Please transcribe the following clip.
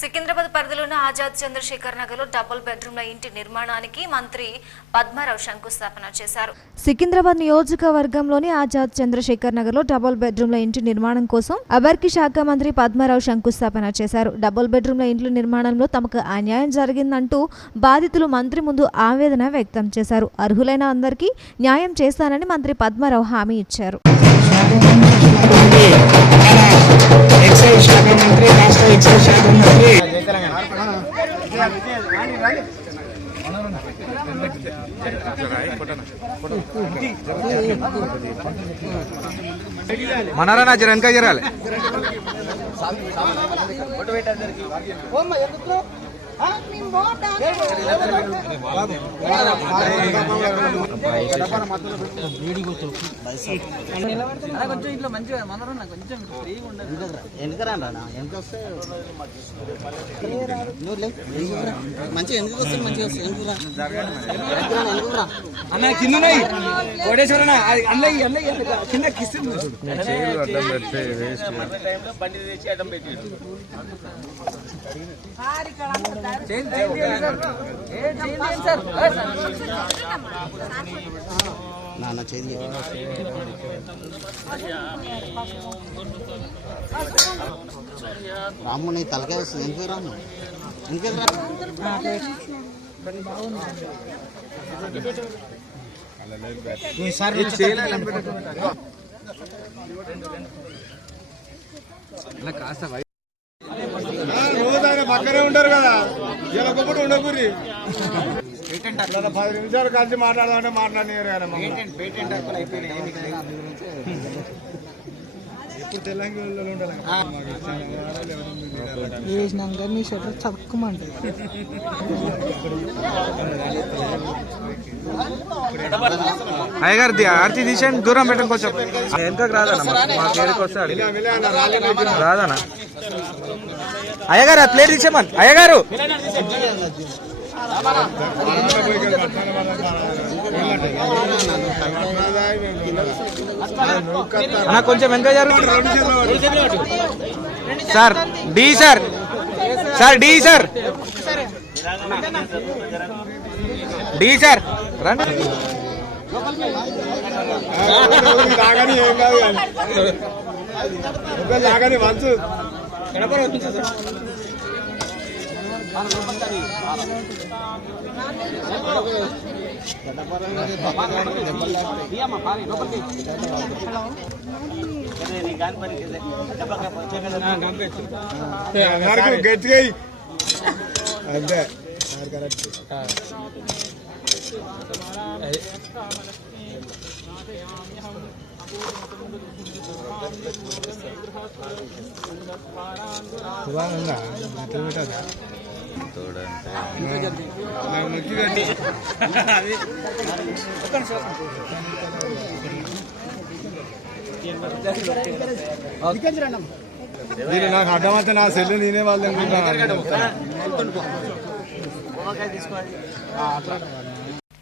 సికింద్రాబాద్ పరిధిలోని ఆజాద్ చంద్రశేఖర్ నగర్లో డబుల్ బెడ్రూమ్ల ఇంటి నిర్మాణానికి మంత్రి పద్మారావు శంకుస్థాపన చేశారు. సికింద్రాబాద్ నియోజకవర్గంలోని ఆజాద్ చంద్రశేఖర్ నగర్లో డబుల్ బెడ్రూమ్ల ఇంటి నిర్మాణం కోసం అబర్కి శాఖ మంత్రి పద్మారావు శంకుస్థాపన చేశారు. డబుల్ బెడ్రూమ్ల ఇంటి నిర్మాణంలో తమకు అన్యాయం జరిగిందంటూ బాధితులు మంత్రి ముందు ఆవేదన వ్యక్తం చేశారు. అర్హులైన అందరికీ న్యాయం చేస్తానని మంత్రి పద్మారావు హామీ ఇచ్చారు. एक्साइज शाखा मंत्री राष्ट्र एक्साइज शाखा मंत्री మనరా జర వెనక జరగాలి. కొంచెం ఇంట్లో మంచిగా మనరున్నా కొంచెం ఫ్రీగా ఉండదు. ఎందుకరా ఎంత వస్తే మంచిగా ఎందుకు వస్తుంది మంచిగా వస్తుంది అన్న కింద కోటేశ్వర అన్నయ్య అన్నయ్య కింద కిస్తుంది నాన్న చేయి రాముని తలకాయ వస్తుంది ఎందుకు రాము ఎందుకు రోజు పక్కనే ఉంటారు కదా ఇలా ఒక్కటి ఉండకూరి 10 నిమిషాలు కలిసి మాట్లాడదామంటే మాట్లాడినారు కదా వేసినాక నీ షటర్ చదువుకోమంటారు. అయ్యగారు ఆర్తి తీసేయండి, దూరం పెట్టండి కొంచెం వెనకకు రాదన్న మాకు ఏడుకు వస్తాడు రాదన్న. అయ్యగారు ఆ ప్లేట్ తీసేమని అయ్యగారు అన్న కొంచెం వెనక జరుగు సార్. డి సార్ సార్ డి సార్ డి సార్ రండి. లాగని ఏం కాదు లాగని వంచు గట్టిగా అంతే కరెక్ట్. నాకు అడ్డమైతే నా సెల్లు నేనే వాళ్ళు